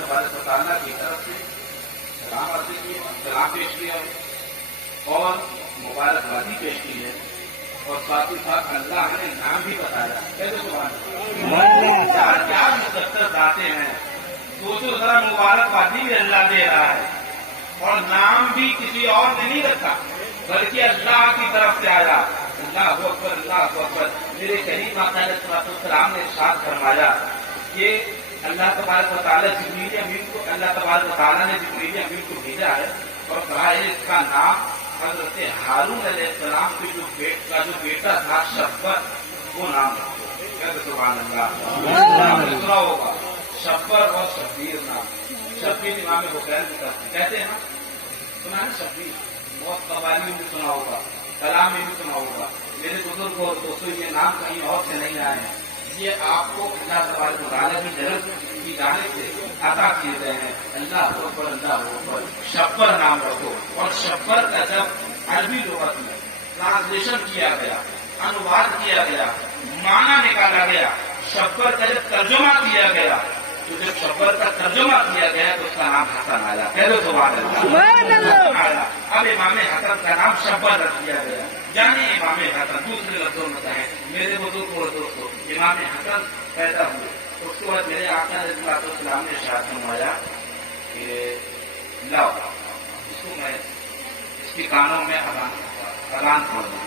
تبارک و تعالیٰ کی طرف سے سلام عرض کیے، سلام پیش کیا ہے اور مبارکبادی پیش کی ہے، اور ساتھ ہی ساتھ اللہ نے نام بھی بتایا. کہتے سبحان اللہ. کیا مقدس باتیں ہیں. سوچو ذرا، مبارکبادی بھی اللہ دے رہا ہے اور نام بھی کسی اور نے نہیں رکھا بلکہ اللہ کی طرف سے آیا. اللہ اکبر، اللہ اکبر. میرے کریم آقا علیہ السلام نے ارشاد فرمایا کہ اللہ تبارک و تعالیٰ جبریل امین کو، اللہ تبارک و تعالیٰ نے جبریل امین کو بھیجا ہے اور کہا ہے اس کا نام حضرت ہارون علیہ السلام کا جو بیٹا تھا شبر، وہ نام رکھو. کہتے سبحان اللہ. سنا ہوگا شبر اور شبیر نام. شبیر امام حسین کی طرف کہتے ہیں نا، سنا ہے شبیر. بہت قوالی میں بھی سنا ہوگا، کلام میں بھی سنا ہوگا. میرے بزرگ اور دوستوں، یہ نام کہیں اور سے نہیں آئے ہیں، یہ آپ کو اللہ تبارک و تعالیٰ کی طرف کی جانب سے عطا کیے گئے ہیں. اللہ اکبر، اللہ اکبر. شبر نام رکھو. اور شبر کا جب عربی لغت میں ٹرانسلیشن کیا گیا، انواد کیا گیا، معنی نکالا گیا، شبر کا جب ترجمہ کیا گیا، تو جب شبر کا ترجمہ کیا گیا تو اس کا نام حسن آیا. کہہ دو سبحان اللہ. اب امام حسن کا نام شبر رکھ دیا گیا. یعنی امام حسن دوسرے لفظوں میں کہیں، میرے بزرگ اور دوستوں، امام حسن پیدا ہوئے. اس کے بعد میرے آقا علیہ السلام نے ارشاد فرمایا کہ لاؤ اس کو، میں اس کے کانوں میں اذان پڑھ دوں.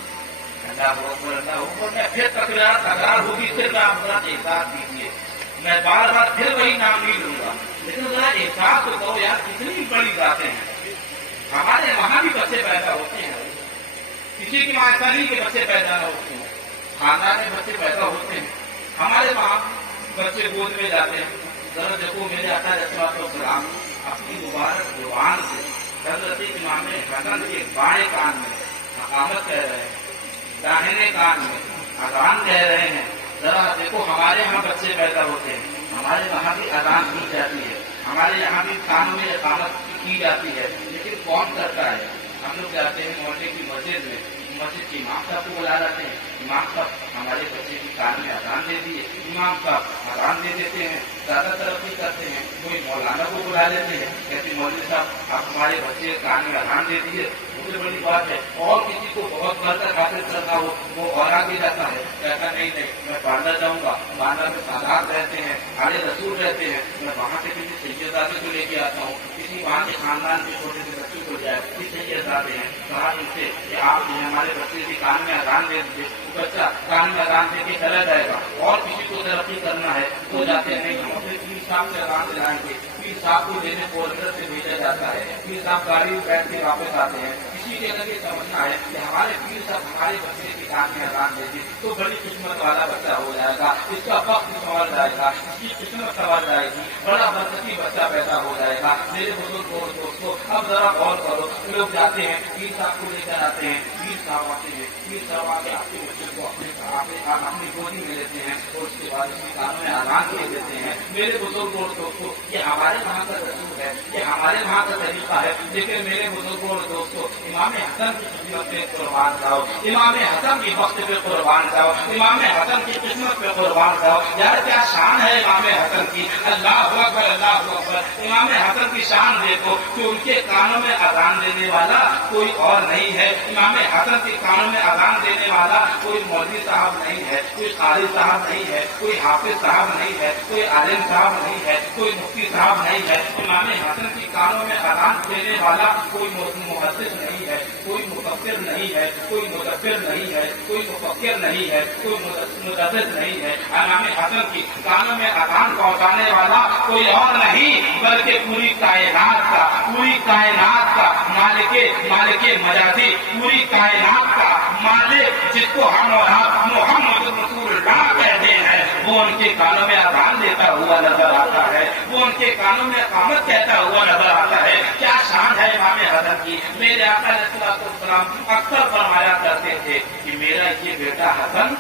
اللہ اکبر، اللہ اکبر. میں پھر تکرار ہوگی، پھر آپ ذرا احساس دیجیے. میں بار بار پھر وہی نام نہیں لوں گا، لیکن ذرا احساس تو کرو یار، کتنی بڑی باتیں ہیں. ہمارے وہاں بھی بچے پیدا ہوتے ہیں، کسی کی ماں ایسا نہیں کہ بچے پیدا نہ ہوتے ہیں، خاندان میں بچے پیدا ہوتے ہیں. ہمارے وہاں بچے گود میں جاتے ہیں. ذرا دیکھو، میرے آقا علیہ السلام اپنی مبارک زبان سے حضرت امام حسن کے بائیں کان میں اقامت کہہ رہے ہیں، داہنے کان میں اذان کہہ رہے ہیں. ذرا دیکھو، ہمارے یہاں بچے پیدا ہوتے ہیں، ہمارے وہاں بھی اذان کی جاتی ہے، ہمارے یہاں بھی کانوں میں اقامت کی جاتی ہے. لیکن کون کرتا ہے؟ ہم لوگ جاتے ہیں محلے کی مسجد میں، مسجد کے امام صاحب کو بلا لاتے ہیں. امام صاحب ہمارے بچے کی کان میں اذان دے دیے. امام صاحب اذان دے دیتے ہیں. زیادہ ترقی کرتے ہیں، کوئی مولانا کو بلا لیتے ہیں، کہتے مولوی صاحب آپ ہمارے بچے کے کان میں اذان دے دیے. بہت بڑی بات ہے. اور کسی کو بہت برکت حاصل کرنا ہو، وہ اور آگے جاتا ہے، کہتا نہیں میں باندھا جاؤں گا. باندھا میں سادات رہتے ہیں، آلے رسول رہتے ہیں، میں وہاں سے کسی سیدزادے کو لے کے آتا ہوں، کسی وہاں کے خاندان کے چھوٹے سے بچوں کو جائے، کسی سیدزادے ہیں. کہا ان سے کہ آپ ہمارے بچے کے کان میں اذان دے دیجیے. بچہ کان میں اذان دے کے چلا جائے گا. اور کسی کو ترقی کرنا ہے تو جاتے ہیں، نہیں ہم اپنے پیر صاحب سے اذان دلائیں گے. پیر صاحب کو لینے کو سے بھیجا جاتا ہے. پیر صاحب گاڑی میں بیٹھ کے واپس آتے ہیں. کسی کے لگے سمجھنا ہے کہ ہمارے پیر صاحب ہمارے بچے کے کان میں اذان دے دی تو بڑی قسمت والا بچہ ہو جائے گا، اس کا وقت سنور جائے گا، اس کی قسمت سنور جائے گی، بڑا برکتی بچہ پیدا ہو جائے گا. میرے بزرگ اور دوستوں، اب ذرا غور کرو. لوگ جاتے ہیں، پیر صاحب کو لے کر آتے ہیں، پیر صاحب آتے ہیں، پیر صاحب آ کے آپ کے بچے کو اپنی گودی میں لیتے ہیں اور اس کے بعد اس کے کانوں میں اذان دے دیتے ہیں. میرے بزرگ اور دوستوں، یہ ہمارے وہاں کا رسول ہے، یہ ہمارے وہاں کا طریقہ ہے. لیکن میرے بزرگوں اور دوستوں، امام حسن کی خدمت پہ قربان جاؤ، امام حسن کی وقت پہ قربان جاؤ، امام حسن کی قسمت پہ قربان جاؤ. یار کیا شان ہے امام حسن کی. اللہ اکبر، اللہ اکبر. امام حسن کی شان دیکھو کہ ان کے کانوں میں اذان دینے والا کوئی اور نہیں ہے. امام حسن کے کانوں میں اذان دینے والا کوئی مولوی صاحب نہیں ہے، کوئی قاری صاحب نہیں ہے، کوئی حافظ صاحب نہیں ہے، کوئی عالم صاحب نہیں ہے، کوئی مفتی صاحب نہیں ہے. امام حسن کے کانوں میں اذان دینے والا کوئی محدث نہیں ہے، کوئی مفکر نہیں ہے، کوئی مدبر نہیں ہے، کوئی مفکر نہیں ہے، کوئی مدرس نہیں ہے. امام حسن کی کانوں میں اذان پہنچانے والا کوئی اور نہیں بلکہ پوری کائنات کا مالک مجازی، پوری کائنات کا مالک، جس کو ہم اور آپ محمد رسول اللہ کہتے ہیں، وہ ان کے کانوں میں اذان دیتا ہوا نظر آتا ہے، وہ ان کے کانوں میں اقامت کہتا ہوا نظر آتا ہے. کیا شان ہے امام حسن کی. میرے آقا علیہ السلام اکثر فرمایا کرتے تھے کہ میرا یہ بیٹا حسن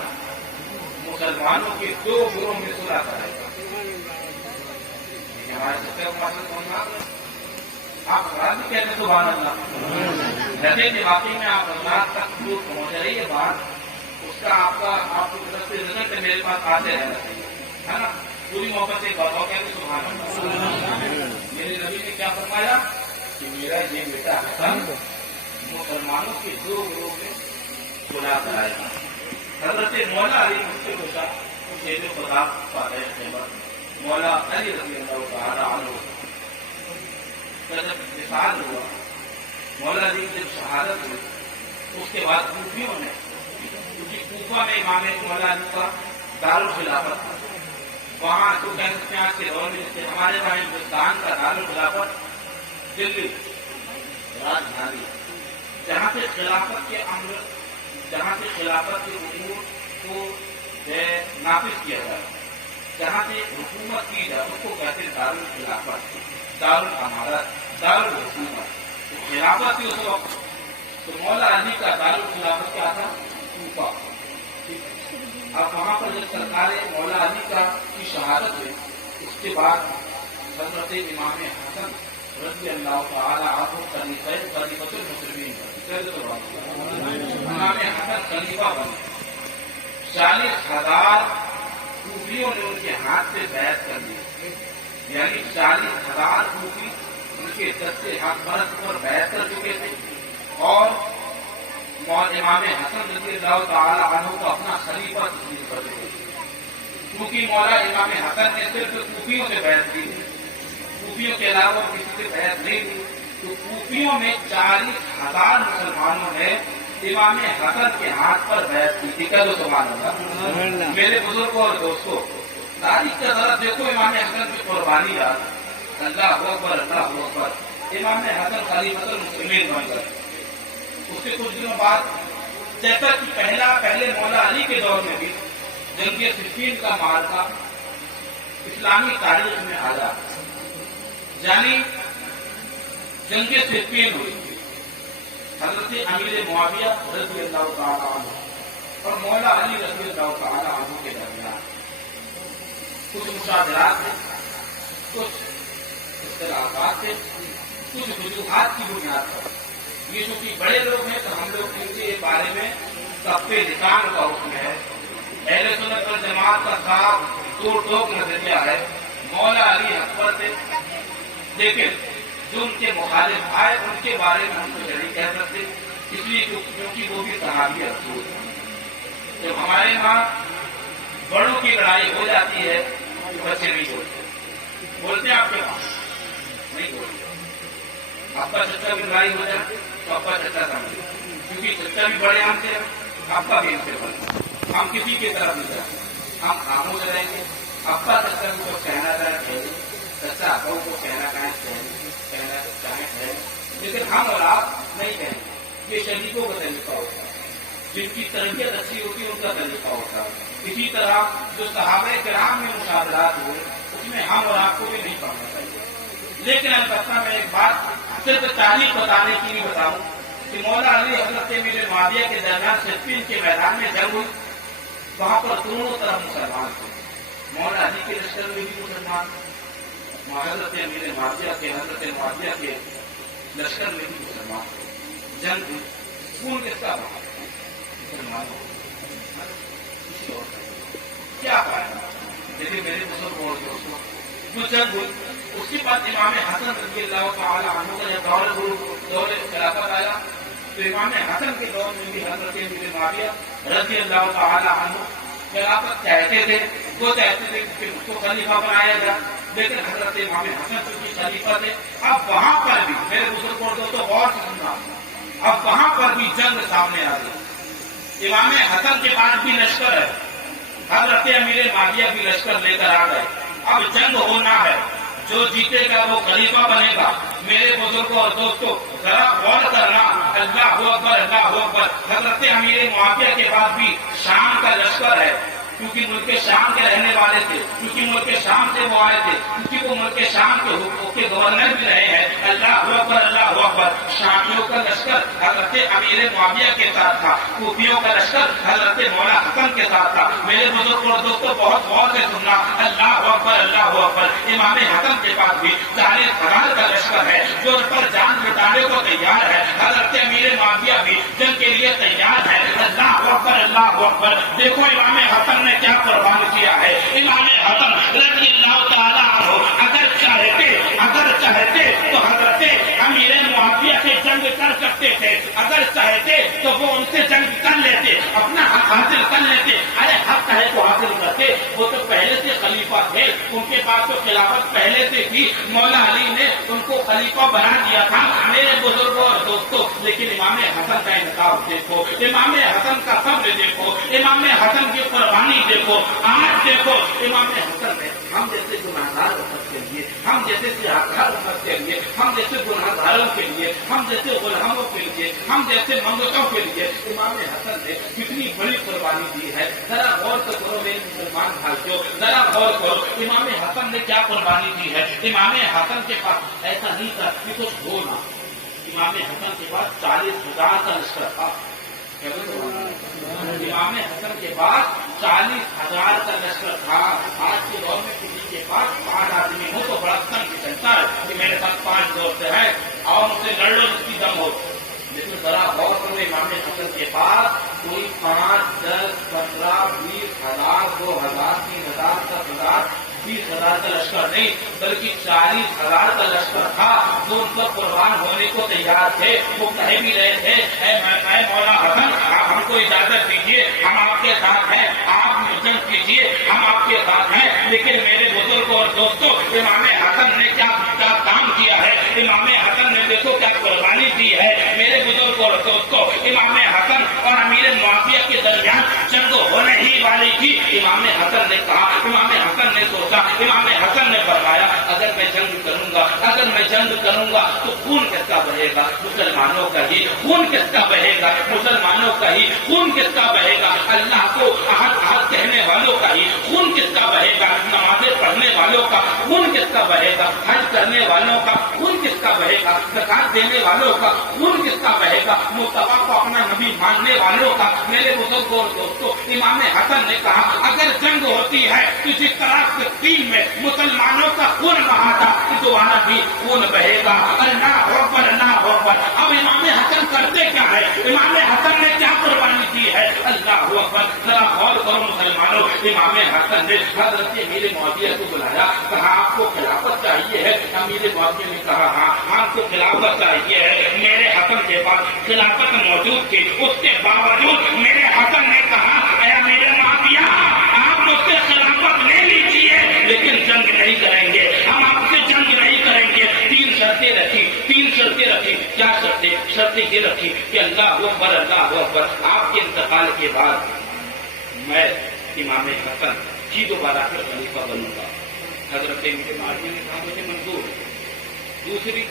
مسلمانوں کے 2 گروہ میں صلح کرے گا. ہمارے سب آپ رات بھی کہتے سبحان اللہ. جیسے کہ واقعی میں آپ رات تک دور پہنچ رہی ہے بات، اس کا آپ کی طرف سے رزلٹ میرے پاس آتے رہنا چاہیے، ہے نا. پوری محبت سے بتاؤ کہتے سبحان اللہ. کیا فرمایا کہ میرا یہ بیٹا حسن مسلمانوں کے دو گروہ میں کھلا کرائے گا. حضرت مولا علی مجھ سے پوچھا مجھے جو خدا پاتے ہیں مولا علی رضی اللہ تعالیٰ عنہ کا جب وصال ہوا، مولا علی کی جب شہادت ہوئی اس کے بعد کوفیوں نے، کیونکہ کوفہ میں امام مولا علی کا دارالخلافت تھا، وہاں تو کہہ سکتے ہیں آج کے دور میں جیسے ہمارے وہاں ہندوستان کا دارالخلافت دلی راجدھانی، جہاں سے خلافت کے امر، جہاں سے خلافت کے امور کو نافذ کیا جائے، جہاں سے حکومت کی جائے، اس کو کہتے ہیں دارالخلافت، دارالامارت، دارالحکومت. خلافت کی اس وقت تو مولا علی کا دارالخلافت کیا تھا؟ کوفہ. اب وہاں پر جب سرکار مولا علی کی شہادت ہوئی اس کے بعد حضرت امام حسن رضی اللہ تعالی عنہ خلیفۃ المسلمین امام حسن خلیفہ بنے. 40,000 کوفیوں نے ان کے ہاتھ سے بیعت کر لی، یعنی 40,000 کوفی ان کے دستے ہاتھ پر بیعت کر چکے تھے اور امام حسن رضی اللہ تعالی عنہ کو اپنا خلیفہ تسلیم کر چکے تھے. کیونکہ مولا امام حسن نے صرف کوفیوں سے بیعت کی، کوفیوں کے علاوہ کسی سے بیعت نہیں دی، تو کوفیوں میں 40,000 مسلمانوں نے امام حسن کے ہاتھ پر بیعت کی تھی. کہہ دو سبحان اللہ. میرے بزرگوں اور دوستوں، تاریخ کا ذرا دیکھو امام حسن کی قربانی یاد. اللہ اکبر اللہ اکبر. امام حسن خلیفۃ المسلمین بن گئے. اس کے کچھ دنوں بعد جیسا کہ پہلے مولا علی کے دور میں بھی جنگ صفین کا معرکہ اسلامی تاریخ میں آیا، یعنی جنگ صفین ہوئی تھی حضرت امیر معاویہ رضی اللہ تعالیٰ عنہ اور مولا علی رضی اللہ تعالیٰ عنہ کے درمیان. کچھ مشاورات تھے، کچھ اختلافات تھے، کچھ وجوہات کی بنیاد پر. یہ جو کہ بڑے لوگ ہیں تو ہم لوگ ان کے بارے میں سب لسان کا حکم ہے. اہل سنت والجماعت کا صاف دو ٹوک نظریہ ہے، مولا علی حق پر تھے، لیکن جو ان کے مخالف آئے ان کے بارے میں ہم کو نہیں کہہ سکتے، اس لیے کیونکہ وہ بھی صحابی رسول ہیں. جب ہمارے یہاں بڑوں کی لڑائی ہو جاتی ہے تو بچے نہیں بولتے ہیں آپ کے پاس نہیں بولتے. ابا چچا کی لڑائی ہو جائے تو ابا چچا سمجھے، کیونکہ چچا بھی بڑے ہم سے ابا بھی ہم سے بڑے. ہم کسی کی طرف نہیں جاتے، ہم خاموش رہیں گے. ابا چچا کو کہنا چاہے چچا ابا کو کہنا چاہے، لیکن ہم اور آپ نہیں کہیں گے. یہ شریکوں کا طریقہ ہوتا ہے، جن کی تربیت اچھی ہوتی ہے ان کا طریقہ ہوتا ہے. اسی طرح جو صحابہ کرام میں مشاورات ہوئے اس میں ہم اور آپ کو بھی نہیں پڑھنا چاہیے. لیکن البتہ میں ایک بات صرف تاریخ بتانے کی نہیں بتاؤں کہ مولا علی حضرت امیر معاویہ کے درمیان صفین کے میدان میں جنگ ہوئی، وہاں پر دونوں طرف مسلمان تھے. مولا علی کے لشکر میں بھی مسلمان، حضرت امیر معاویہ کے لشکر میں بھی مسلمان تھے. جنگ ہوئی، خون کس کا بہا؟ مسلمانوں. کیا پایا؟ لیکن میرے بزرگ اور دوستوں جو جنگ ہوئی اس کے بعد امام حسن رضی اللہ تعالی عنہ کا جب دور خلافت آیا تو امام حسن کے دور میں بھی حضرت امیر معاویہ رضی اللہ تعالی عنہ خلافت چاہتے تھے. وہ چاہتے تھے کہ اس کو خلیفہ بنایا جائے، لیکن حضرت امام حسن چونکہ خلیفہ تھے. اب وہاں پر بھی میرے بزرگ اور دوستوں غور سے سننا، اب وہاں پر بھی جنگ سامنے آ گئی. امام حسن کے بعد بھی لشکر ہے، حضرت امیر معاویہ بھی لشکر لے کر آ گئے. اب جنگ ہونا ہے، جو جیتے گا وہ خلیفہ بنے گا. میرے بزرگوں اور دوستوں ذرا غور کرنا. اللہ اکبر اللہ اکبر. حضرت امیر معاویہ کے بعد بھی شام کا لشکر ہے، کیونکہ ملک شام کے رہنے والے تھے، کیونکہ ملک شام سے وہ آئے تھے، کیونکہ وہ ملک شام کے گورنر بھی رہے ہیں. اللہ اکبر اللہ اکبر. شامیوں کا لشکر حضرت امیر معاویہ کے ساتھ تھا، کوفیوں کا لشکر حضرت مولا حسن کے ساتھ تھا. میرے بزرگوں اور دوستوں بہت غور سے سننا. اللہ اکبر اللہ اکبر. امام حسن کے پاس بھی 40,000 کا لشکر ہے جو ان پر جان لٹانے کو تیار ہے. حضرت امیر معاویہ بھی جنگ کے لیے تیار ہے. اللہ اکبر اللہ اکبر. دیکھو امام حسن نے کیا قربان کیا ہے. امام حسن رضی اللہ تعالیٰ عنہ اگر چاہتے تو جنگ کر سکتے تھے، اگر چاہتے تو وہ ان سے جنگ کر لیتے، اپنا حق حاصل کر لیتے. ارے حق ہے تو حاصل کرتے. وہ تو پہلے سے خلیفہ تھے، ان کے پاس تو خلافت پہلے سے تھی. مولا علی نے ان کو خلیفہ بنا دیا تھا میرے بزرگوں اور دوستوں. لیکن امام حسن کا انتخاب دیکھو، امام حسن کا صبر دیکھو، امام حسن کی قربانی دیکھو. آج دیکھو امام حسن نے ہم جیسے گناہگار امت کے لیے، ہم جیسے سیاحت امت کے لیے، ہم جیسے گناہگاروں کے لیے، ہم جیسے غلاموں کے لیے، ہم جیسے منگتوں کے لیے امام حسن نے کتنی بڑی قربانی دی ہے. ذرا غور تو کرو میرے مسلمان بھائیوں، ذرا غور کرو امام حسن نے کیا قربانی دی ہے. امام حسن کے پاس ایسا نہیں تھا کہ کچھ ہو نہ. امام حسن کے پاس 40,000 کا لشکر تھا. امام حسن کے پاس 40,000 کا لشکر تھا. آج کے دور میں کسی کے پاس 5 آدمی ہو تو بڑا تنگ چلتا ہے کہ میرے پاس 5 دوست ہیں اور ان سے لڑ لو جس کی دم ہو. لیکن ذرا غور کرو امام حسن کے پاس کوئی 5, 10, 15, 20,000, 2,000, 3,000, 10,000, 20,000 کا لشکر نہیں بلکہ 40,000 کا لشکر تھا جو ان پر قربان ہونے کو تیار تھے. وہ کہہ بھی رہے تھے اے مولا حسن آپ ہم کو اجازت دیجیے، ہم آپ کے ساتھ ہیں، آپ جنگ کیجیے، ہم آپ کے ساتھ ہیں. لیکن میرے بزرگوں اور دوستوں امام حسن نے کیا کام کیا ہے، امام حسن نے دیکھو کیا قربانی دی ہے. میرے بزرگوں اور دوستوں امام حسن اور امیر معاویہ کے درمیان جنگ ہونے ہی والی تھی. امام حسن نے کہا، امام حسن نے سوچا، امام حسن نے فرمایا اگر میں جنگ کروں گا، اگر میں جنگ کروں گا تو خون کس کا بہے گا؟ مسلمانوں کا ہی. خون کس کا بہے گا؟ مسلمانوں کا ہی. خون کس کا بہے گا؟ اللہ کو احد احد کہنے والوں کا ہی. خون کس کا بہے گا؟ نمازیں پڑھنے والوں کا. خون کس کا بہے گا؟ حج کرنے والوں کا. خون کس کا بہے گا؟ زکات دینے والوں کا. خون کس کا بہے گا؟ مصطفیٰ کو اپنا نبی ماننے والوں کا. میرے بزرگوں اور دوستوں امام حسن نے کہا اگر جنگ ہوتی ہے تو جس طرح فلسطین میں مسلمانوں کا خون بہا تھا دوبارہ بھی خون بہے گا. اللہ اکبر، اللہ اکبر. اب امام حسن کرتے کیا ہے؟ امام حسن نے کیا قربانی دی ہے؟ اللہ اکبر. ذرا غور کرو مسلمانوں. امام حسن نے حضرت امیر معاویہ کو بلایا، کہا آپ کو خلافت چاہیے ہے؟ امیر معاویہ نے کہا ہاں آپ کو خلافت چاہیے ہے. میرے حسن کے پاس خلافت موجود تھی، اس کے باوجود میرے حسن نے کہا اے امیر معاویہ آپ مجھ سے خلافت لے لیجیے لیکن جنگ نہیں کریں گے، ہم آپ سے جنگ نہیں کریں گے. 3 شرطیں رکھی، 3 شرطیں رکھی. کیا شرطیں؟ شرطیں یہ رکھی کہ اللہ اکبر، اللہ اکبر. آپ کے انتقال کے بعد میں امام حسن کی دوبارہ پھر خلیفہ بنوں گا. حضرت امیر معاویہ نے کہا مجھے منظور. دوسری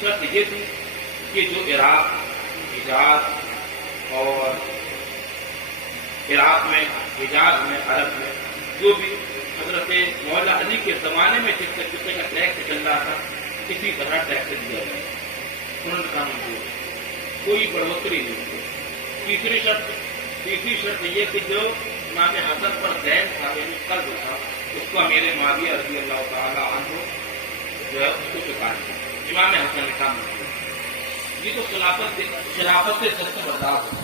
شرط یہ تھی کہ جو عراق، حجاز اور عراق میں، حجاز میں، عرب میں جو بھی حضرت مولا علی کے زمانے میں جس طریقے کا ٹیکس چل رہا تھا اسی طرح ٹیکس دیا جائے. انہوں نے کہا منظور، کوئی بڑھوتری نہیں ہوئی. تیسری شرط یہ کہ جو امام حسن پر دین تھا یعنی قرض تھا اس کو امیر معاویہ رضی اللہ تعالیٰ عنہ جو ہے اس کو چکا دیا. امام حسن نے کہا منظور. یہ تو خلافت سے سست برداشت ہے.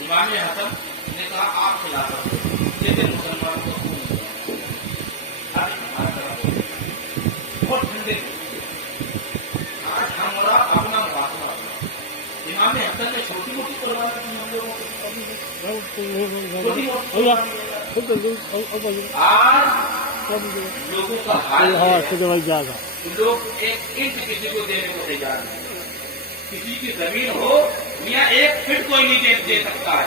امام حسن نے کہا آپ خلافت دیں لیکن مسلمانوں کو خون بہت ٹھنڈے. آج ہمارا اپنا مواقع. امام حسن نے چھوٹی موٹی قربانی کی ہم لوگوں کو. آج لوگوں کا حال لوگ ایک انچ کسی کو دینے کو تیار نہیں. کسی کی زمین ہو یا 1 فٹ کوئی نہیں دے سکتا ہے.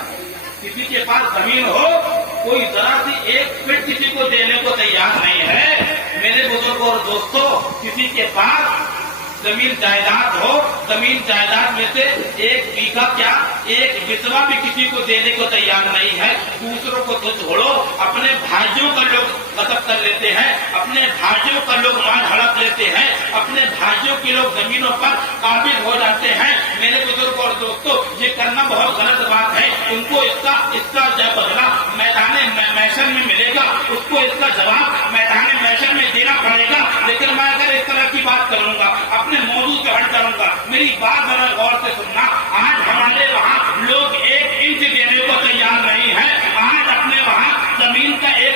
کسی کے پاس زمین ہو کوئی ذرا سی 1 فٹ کسی کو دینے کو تیار نہیں ہے. میرے بزرگوں اور دوستوں کسی کے پاس زمین جائیداد ہو، زمین جائیداد میں سے 1 بیگھہ کیا 1 بسوا بھی کسی کو دینے کو تیار نہیں ہے. دوسروں کو تو چھوڑو اپنے بھائیوں کا لوگ غصب کر لیتے ہیں، اپنے بھائیوں کا لوگ مال ہڑپ لیتے ہیں، اپنے بھائیوں کے لوگ زمینوں پر قابض ہو جاتے ہیں. میرے بزرگوں اور دوستوں یہ کرنا بہت غلط بات ہے. ان کو اس کا جب بدلا میدان محشر میں ملے گا، اس کو اس کا جواب میدان محشر میں دینا پڑے گا. لیکن میں اگر اس طرح کی بات کروں گا اپنے موضوع سے ہٹ کروں گا، میری بات ذرا غور سے سننا. آج ہمارے وہاں لوگ 1 انچ دینے کو تیار نہیں ہے. آج اپنے وہاں زمین کا 1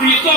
20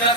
10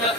10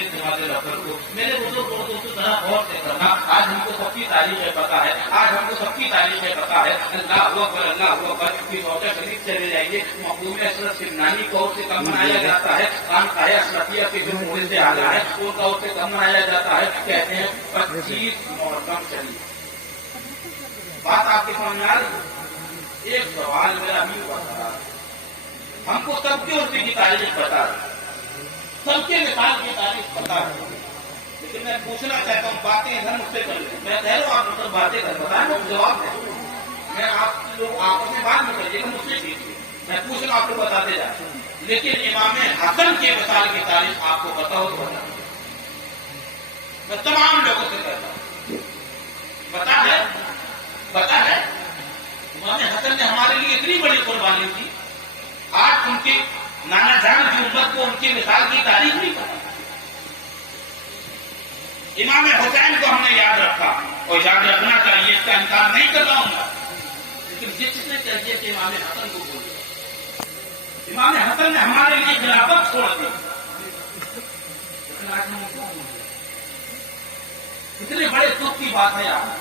دل دماغ رفر کو میرے بزرگ دوستوں ذرا غور سے کرنا. آج ہم کو سب کی تاریخیں پتا ہے, آج ہم کو سب کی تاریخیں پتا ہے. اللہ اکبر اللہ اکبر کی روضہ شریف چلے جائیے, مخدوم اشرف سمنانی کو سے کم منایا جاتا ہے. خانقاہ اشرفیہ کے جو مورد سے آیا ہے ان کا اس سے کم منایا جاتا ہے. کہتے ہیں 25 محرم چلی. بات آپ کے سامنے آ رہی ہے. ایک سوال میرا بھی پتا, ہم کو سب کے عرصے کی تاریخ پتا ہے, سب کے مثال کی تاریخ پتا ہے, لیکن میں پوچھنا چاہتا ہوں باتیں ادھر مجھ سے کر لیں. میں کہہ رہا ہوں آپ مطلب باتیں کر بتائیں وہ جواب دیں. میں آپ لوگ آپس میں بات نہیں کریے گا مجھ سے سیکھیے. میں پوچھ رہا ہوں آپ کو بتاتے جائیں, لیکن امام حسن کے مثال کی تاریخ آپ کو پتا ہو تو بتا. میں تمام لوگوں سے کہتا ہوں پتا ہے, پتا ہے. امام حسن نے ہمارے لیے اتنی بڑی قربانی کی, آج ان کے نانا جان کی امت کو ان کی مثال کی تاریخ نہیں پتا. امام حسین کو ہم نے یاد رکھا اور یاد رکھنا چاہیے, اس کا انکار نہیں کر رہا ہوں میں, لیکن جس نے چاہیے کہ امام حسن کو بولے. امام حسن نے ہمارے لیے خلافت چھوڑ دی. اتنے بڑے دکھ کی بات ہے یار.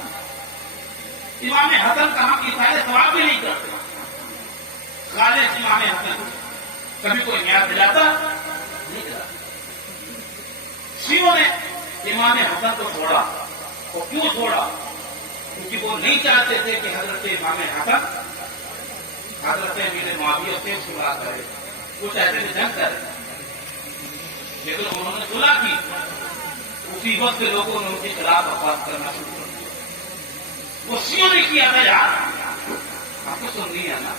امام حسن کا ہم عیسائی سوال بھی نہیں کرتے. خالص امام حسن کبھی کوئی نیاز دلاتا نہیں دلاتا. شیعوں نے امام حسن کو چھوڑا, اور کیوں چھوڑا؟ کیونکہ وہ نہیں چاہتے تھے کہ حضرت امام حسن حضرت امیر معاویہ سے صلح کرے. وہ چاہتے تھے جنگ کرے, لیکن انہوں نے صلح کی. اسی وقت لوگوں نے ان کے خلاف بغاوت کرنا شروع کر دیا. وہ شیعوں نے کیا تھا یار, ہم کو سننی ہے نا,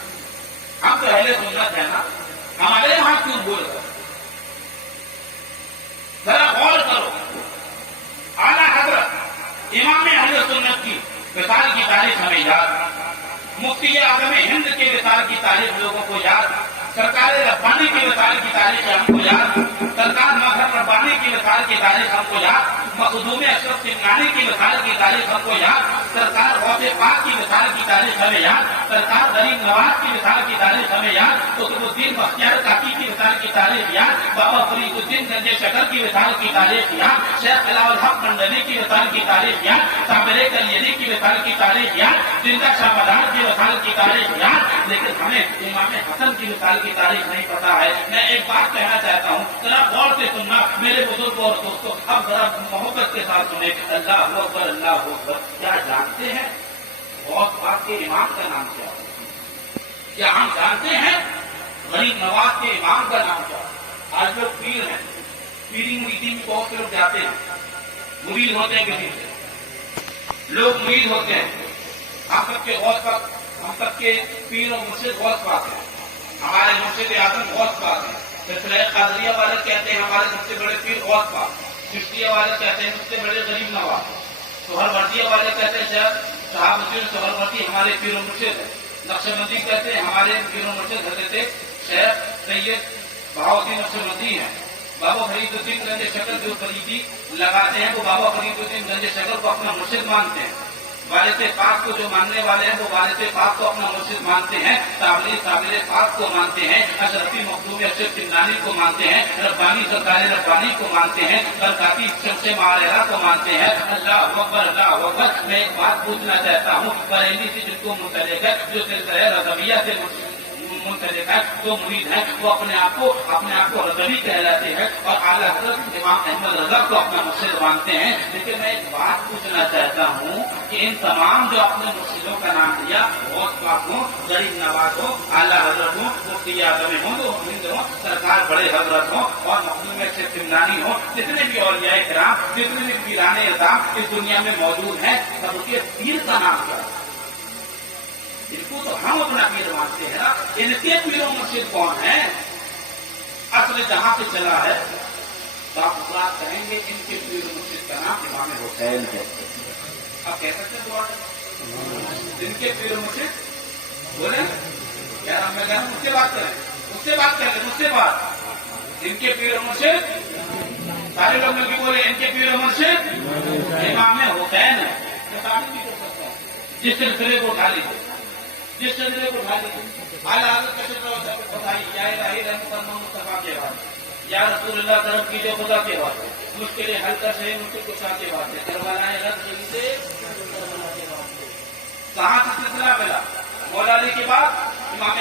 ہم تو اہل سنت ہے نا, ہمارے وہاں کیوں بول کر ذرا غور کرو. اعلیٰ حضرت امام اہل سنت کی مثال کی تاریخ ہمیں یاد, مفتی اعظم ہند کے مثال کی تاریخ لوگوں کو یاد, سرکار ربانی کی مثال کی تاریخ ہم کو یاد, سرکار مظہر ربانی کی مثال کی تاریخ ہم کو یاد, مخدوم اشرف سمنانی کی مثال کی تاریخ ہم کو یاد, سرکار غوث پاک کی مثال کی تاریخ ہمیں یاد, سرکار غریب نواز کی مثال کی تاریخ ہمیں یاد, قطب الدین بختیار کاکی کی مثال کی تاریخ یاد, بابا فرید الدین گنج شکر کی مثال کی تاریخ یاد, شیخ علاء الحق منڈلی کی مثال کی تاریخ یاد, صابر کلیری کی مثال کی تاریخ یاد, زندہ شاہ مدار کی مثال کی تاریخ یاد. لیکن ہمیں امام حسن کی مثال کی تاریخ نہیں پتا ہے. میں ایک بات کہنا چاہتا ہوں, ذرا غور سے سننا میرے بزرگوں اور دوستوں. اب ذرا محبت کے ساتھ سنیں. اللہ اکبر اللہ اکبر. کیا جانتے ہیں غوث پاک کے امام کا نام کیا ہے؟ کیا ہم جانتے ہیں غریب نواز کے امام کا نام کیا ہے؟ آج لوگ پیر ہیں, پیری مریدی میں بہت سے لوگ جاتے ہیں, مرید ہوتے ہیں کسی سے, لوگ مرید ہوتے ہیں. ہم سب کے غوث پاک, ہم سب کے پیر اور مرشد غوث پاک ہیں. ہمارے مرشد اعظم غوث پاک ہیں. سلسلہ قادریہ والے کہتے ہیں ہمارے سب سے بڑے پیر غوث پاک, چشتیہ والے کہتے ہیں سب سے بڑے غریب نواز, سہروردیہ والے کہتے ہیں شہاب الدین سہروردی ہمارے پیر و مرشد ہیں, نقشبندی کہتے ہیں ہمارے پیر و مرشد حضرت شیخ سید بہاؤدین نقشبندی ہیں. بابا فرید الدین گنج شکر جو فریدی لگاتے ہیں وہ بابا فرید الدین گنج شکر کو اپنا مرشد مانتے ہیں. والد پاک کو جو ماننے والے ہیں وہ والد پاک کو اپنا مرشد مانتے ہیں. صابر پاک کو مانتے ہیں, اشرفی مخدوم اشرف سمنانی کو مانتے ہیں, ربانی سرکار ربانی کو مانتے ہیں, برکاتی شمس معاریرہ کو مانتے ہیں. اللہ اکبر اللہ اکبر. میں ایک بات پوچھنا چاہتا ہوں, بریلی سے جن کو منسلک ہے, جو سلسلہ رضویہ سے منسلک ہے, جو مرید ہیں وہ اپنے آپ کو رضوی کہلاتے ہیں اور اعلیٰ حضرت امام احمد رضا کو اپنا مرشد مانتے ہیں. لیکن میں ایک بات پوچھنا چاہتا ہوں کہ ان تمام جو اپنے مرشدوں کا نام دیا, غوث پاک ہوں, غریب نواز ہوں, اعلیٰ حضرت ہوں, مفتی اعظم ہوں, تو ہند ہوں, سرکار بڑے حضرت ہوں اور مخدوم اشرف سمنانی ہوں, جتنے بھی اولیاء کرام, جتنے بھی پیران اعظام اس دنیا میں موجود ہیں, سب کے پیر کا نام کیا ہے؟ ان کو تو ہم اپنا پیر مانتے ہیں نا. ان کے پیر و مرشد کون ہیں؟ اصل جہاں سے چلا ہے تو آپ بات کہیں گے ان کے پیر و مرشد کا نام امام حسین ہے. آپ کہہ سکتے ہیں دوبارہ ان کے پیر و مرشد بولیں یار, ہم میں کہہ رہا ہوں مجھ سے بات کریں, مجھ سے بات کریں, مجھ سے بات. ان کے پیر و مرشد سارے لوگ مل کے بولے ان کے پیر و مرشد امام حسین ہے. میں تعریف بھی کر سکتا ہوں, جس سلسلے کو اٹھا لیجیے, جس سلسلے کو اٹھا لیجیے. اعلیٰ حضرت کا شکر بتائیے, یا الہی رحمت اللہ مصطفیٰ کے بعد, یا رسول اللہ طرف کیجیے خدا کے بعد, مشکلیں حل کر رہے ہیں ان کی کچھ کے بات ہے کربلا رد سے کہاں سے سلسلہ ملا مولا علی کے بعد امام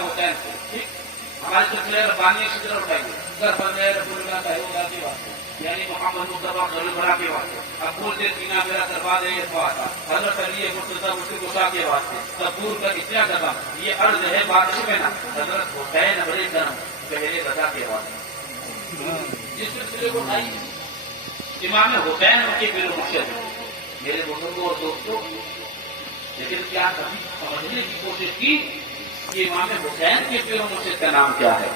حسین سے ٹھیک ہمارے سلسلے ربانی سلسلہ اٹھائیے سر بندے رسول اللہ صاحب کی بات ہے یعنی محمد مصطفیٰ غریب بڑا کے واسطے ابو سے سینا میرا دربار ہے یہ بات حضرت علی مرتضیٰ مفتی گسا کے واسطے تبور کا اتنا قدم یہ عرض ہے بادشاہ میں نا حضرت حسین بڑے کرم پہلے بتا کے واسطے جس سلسلے کو اٹھائی امام حسین ان کے پھر مرشد ہے میرے بزرگوں اور دوستوں لیکن کیا کبھی سمجھنے کی کوشش کی کہ امام حسین کے پھر مرشد کا نام کیا ہے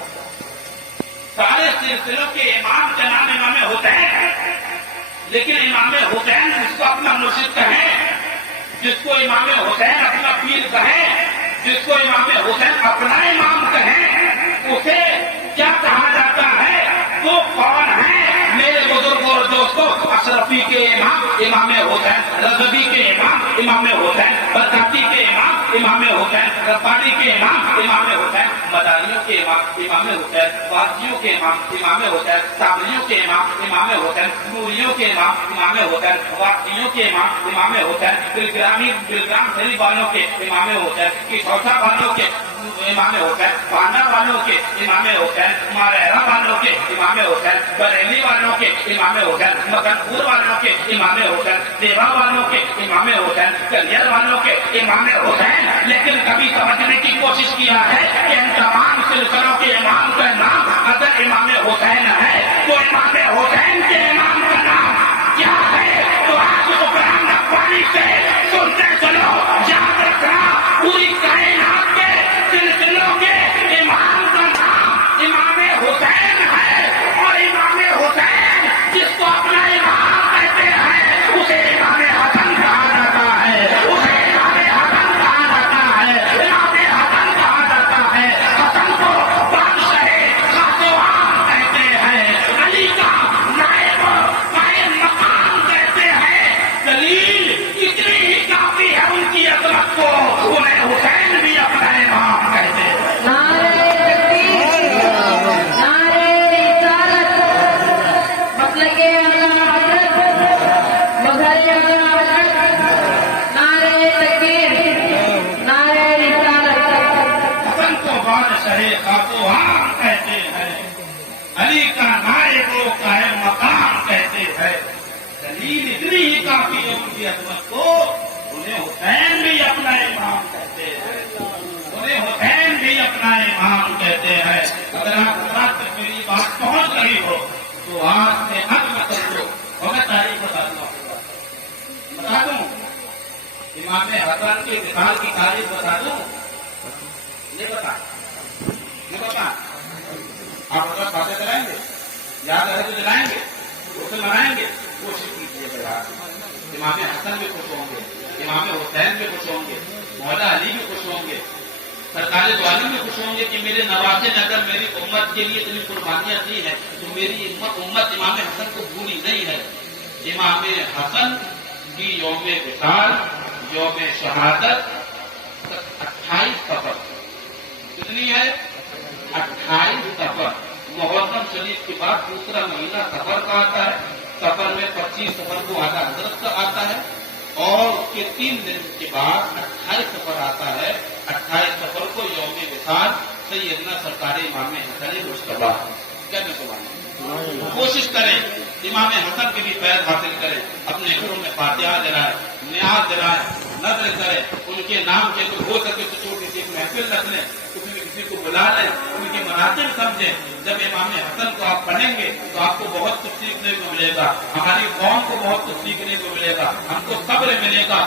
سارے سلسلوں کے امام کا نام امام حسین ہے لیکن امام حسین جس کو اپنا مرشد کہیں جس کو امام حسین اپنا پیر کہیں جس کو امام حسین اپنا امام کہیں اسے کیا کہا جاتا ہے وہ کون ہے میرے بزرگوں اور دوستوں اشرفی کے امام امام حسین رضوی کے امام امام حسین برکاتی کے امام امام حسین ربانی کے امام امام حسین مداریوں کے امام امام حسین واقعیوں کے امام امام حسین صابریوں کے امام امام حسین نوریوں کے امام امام حسین واقعیوں کے امام امام حسین بلگرام شریف والوں کے امام حسین کشوسا والوں کے امام حسین پانڈا والوں کے امام حسین ماریرا والوں کے امام حسین بریلی والوں کے امام حسین مکن پور والوں کے امام حسین دیوا والوں کے امام حسین کلیئر والوں کے امام حسین لیکن کبھی سمجھنے کی کوشش کیا ہے کہ ان تمام سلسلوں کے امام کا نام اگر امام حسین ہے تو امام حسین کے امام کا نام کیا ہے تو آپ کو قرآن ربانی سے سنتے چلو یاد رکھنا پوری کائنات کے سلسلوں کے امام کا نام امام حسین ہے اور امام حسین جس کو اپنا امام کہتے ہیں اسے امام حسن کہا جاتا ہے اسے امام حسن کہا جاتا ہے امام حسن کہا جاتا ہے حسن کو بادشاہ خاص و عام کہتے ہیں علی کا نائب قائم مقام کہتے ہیں دلیل اتنی ہی کافی ہے ان کی عظمت کو انہیں حسین بھی اپنا امام کہتے ہیں کہتے ہیں علی کا نائب و قائم مقام کہتے ہیں دلیل اتنی ہی کافی ہے ان کی عظمت کو انہیں حسین بھی اپنا امام کہتے ہیں انہیں حسین بھی اپنا امام کہتے ہیں اگر آپ تک میری بات پہنچ رہی ہو تو آج سے حق مت کرو اور میں تاریخ بتا دوں امام حسن کے مثال کی تاریخ بتا دوں نہیں بتا آپ اگر باتیں چلائیں گے یاد رہے تو جلائیں گے اسے منائیں گے کوشش کیجیے گا امام حسن بھی خوش ہوں گے امام حسین بھی خوش ہوں گے مولا علی بھی خوش ہوں گے سرکار دو عالم بھی خوش ہوں گے کہ میرے نوازے نے اگر میری امت کے لیے اتنی قربانیاں دی ہیں تو میری امت امام حسن کو بھولی نہیں ہے امام حسن کی یوم وصال یوم شہادت 28 صفر کتنی ہے 28 صفر محرم شریف کے بعد دوسرا مہینہ صفر کا آتا ہے صفر میں 25 صفر کو آدھا حضرت کا آتا ہے اور اس کے 3 دن کے بعد 28 صفر آتا ہے 28 صفر کو یوم وصال سیدنا سرکار امام حسن مجتبی کہنے کو مانے کوشش کریں امام حسن کے بھی فیض حاصل کریں اپنے گھروں میں فاتحہ جلائیں نیاز جلائیں نظر کریں ان کے نام کے تو ہو سکے تو چھوٹی سی محفل رکھ لیں کسی کو بلا لیں ان کے مناظر سمجھیں جب امام حسن کو آپ پڑھیں گے تو آپ کو بہت کچھ سیکھنے کو ملے گا ہماری قوم کو بہت کچھ سیکھنے کو ملے گا ہم کو صبر ملے گا